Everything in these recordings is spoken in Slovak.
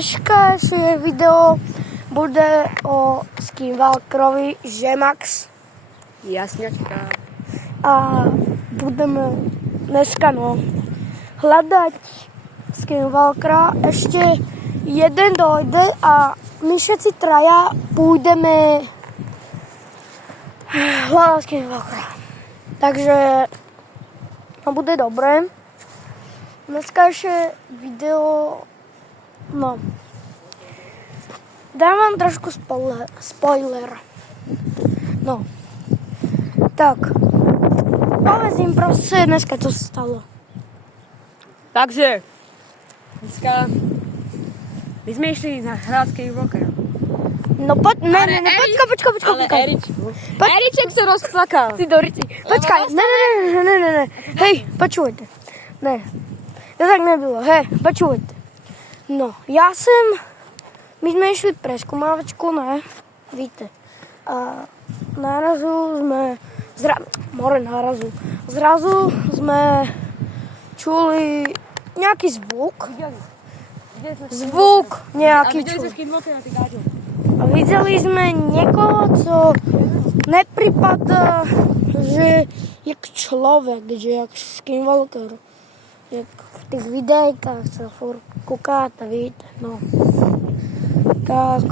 Dneška video bude o Skinwalkerovi, že Max. Jasňačka. A budeme dneska hľadať Skinwalkera. Ešte jeden dojde a my všetci traja pôjdeme hľadať Skinwalkera. Takže bude dobré. Dneska ešte video, dám vám trošku spoiler. Tak, povedz im proste dneska, čo sa stalo. Takže, dneska my sme išli na hrad Skinwalkera. Počkaj. Eriček sa rozplakal. Ty Dorici, počkaj, ne. Hej, počujte. Ne, to tak nebylo, hej, počujte. My sme išli preskúmavačku, ne, víte. A nárazu sme, zrazu sme čuli nejaký zvuk. Nejaký čuli. A videli sme niekoho, co nepripadá, že jak človek, že jak Skinwalker. Jak v tých videjkách sa furt kúkáte, víte, Tak,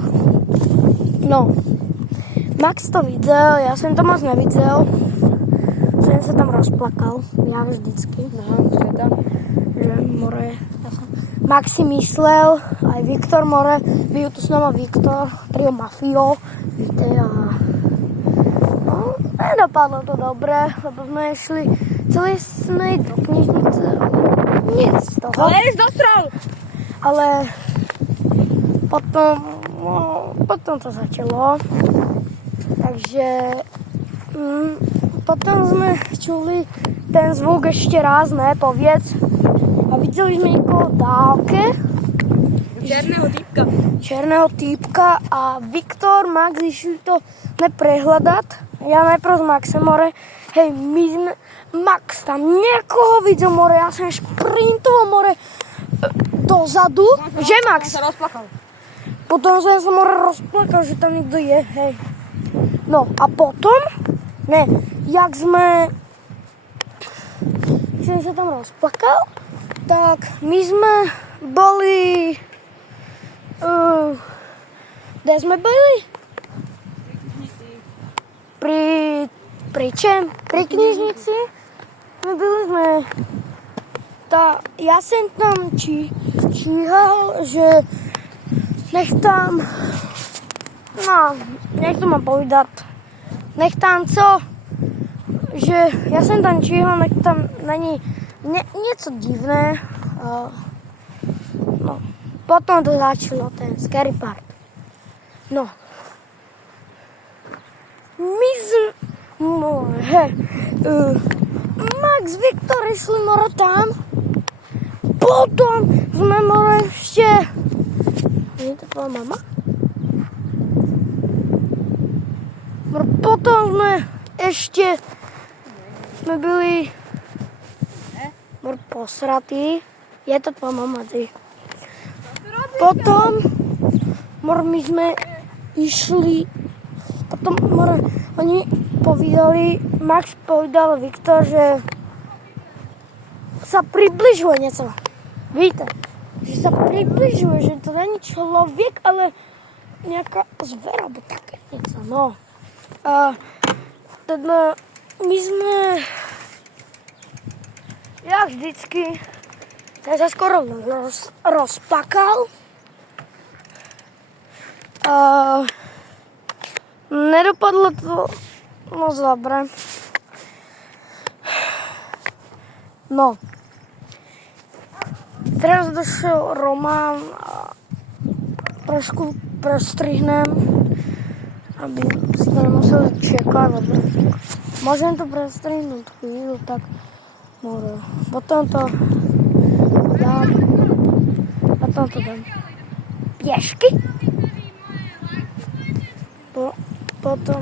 Max to videl, ja som to moc nevidel. Som sa tam rozplakal, ja vždycky. Že more, Max si myslel, aj Viktor more, byl tu s náma Viktor, trio Mafio, víte, a nedopadlo to dobre, lebo sme išli, celý sme do knižnice, nic z toho. Ale dostral! Ale potom to začalo, takže potom sme čuli ten zvuk ešte raz, povedz. A videli sme niekoho v dálke. Černého týpka a Viktor, Max išli to neprehľadať. Ja najprv s Maxem more. Hej, Max tam niekoho videl more, ja som šprintoval more dozadu. Že Max? Sa rozplakal. Potom som sa more rozplakal, že tam niekto je, hej. A potom, jak som sa tam rozplakal, tak my sme boli... kde sme boli? Pri čem? Pri knižnici. Byli sme... Ja som tam číhal, že nech tam... nech to mám povedať. Nech tam co? Že ja som tam číhal, nech tam není niečo divné. Potom to začalo, ten scary part. Max, Viktor išli more tam. Potom sme more ešte... Je to tvoja mama? Potom sme ešte... Sme byli... posratí. Je to tvoja mama, ty. Potom my sme išli, potom oni povedali, Max povedal Viktor, že sa približuje niečo. Víte, že sa približuje, že to není človek, ale nejaká zvera, alebo také niečo, A teda my sme, ja vždycky, ja sa skoro rozplakal. Nedopadlo to moc dobre. Teraz došiel Roman a trošku prestrihnem, aby ste nemuseli čekať. Môžem to prestrihnúť chvíľu, tak potom to dám. Pešky. Potom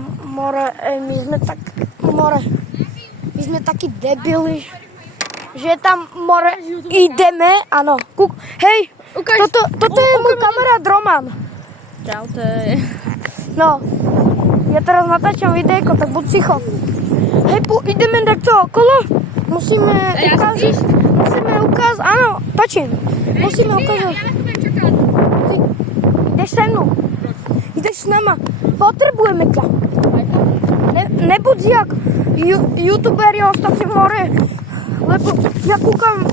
my sme takí debili, že tam ideme, áno. Hej, toto je môj kamarát. kamarát Roman. Čaute. No, ja teraz natáčam videjko, tak buď ticho. Hej, ideme takto okolo. Musíme ukázať, áno, počím. Musíme ukázať. Ja na to budem čakať. Ideš se mnou. Ideš s nama. Potrebujeme ťa. Nebuď jak youtuberi ostatní more. Lebo ja kúkam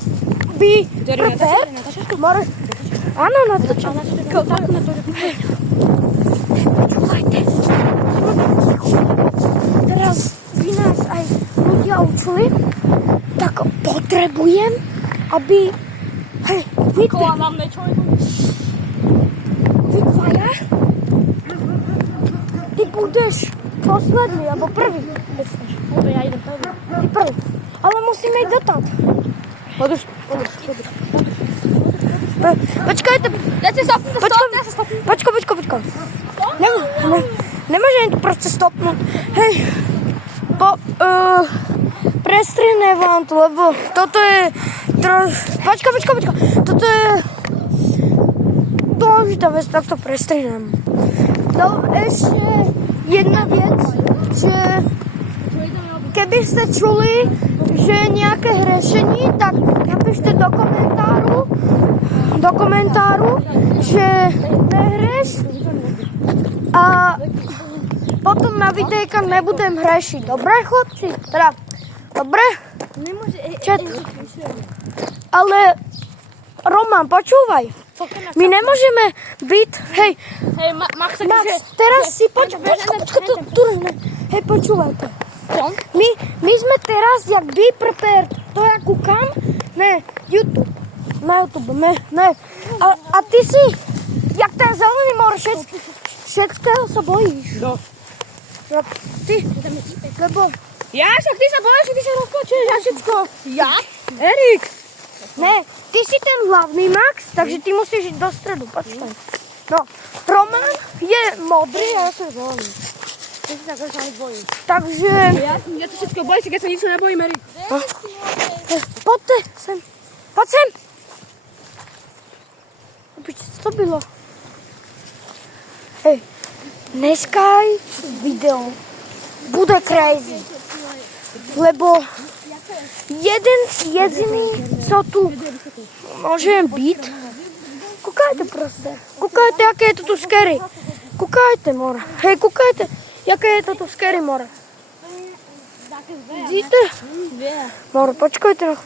more. Áno, natáčam. Počúvajte. Teraz by nás aj ľudia učili, tak potrebujem, aby... Hej, vidíte? Ty dvaja? Ty budeš posledný, alebo prvý. Ja idem prvý. Ty prvý. Ale musíme ísť dotam. Poduš. Počkajte. Počkaj. Nemôžem to proste stopnúť. Hej. Prestrihnem vám to, lebo toto je... Počkaj. Toto je... Dôležitá vec, tak to prestrihnem. No, ešte jedna vec, že keby ste čuli, že nejaké hrešení, tak napíšte do komentáru, že nehreš a potom na videjkách nebudem hrešiť. Dobre, chlapci? Teda, dobre? Čet. Ale, Roman, počúvaj. My nemôžeme byť, hej, Max, teraz si počkaj, hej, počúvaj to. My sme teraz, jak Be Prepared, to ja kúkam, na YouTube, a ty si, jak ten zelený mor, všetkého sa bojíš. No. Ty, lebo, Ja, však ty sa bojíš, ty sa rozkočuješ a všetko. Ja? Erik. ne, ty si ten hlavný Max, takže ty musíš ísť do stredu, počkaj. No, Roman je modrý a ja som zelený. Ty si sa sa bojíš. Takže, Ja to všetko bojím, keď sa nič nebojím, Erik. poďte sem, poď sem. Obyčte, co to bylo? Hej, dneska video bude crazy, lebo jeden jediný, co tu môžem byť, kúkajte proste, kúkajte, aké je to tu scary, kúkajte, more, hej, kúkajte, aké je to tu scary, more. Vidíte? More, počkajte na chvíľu.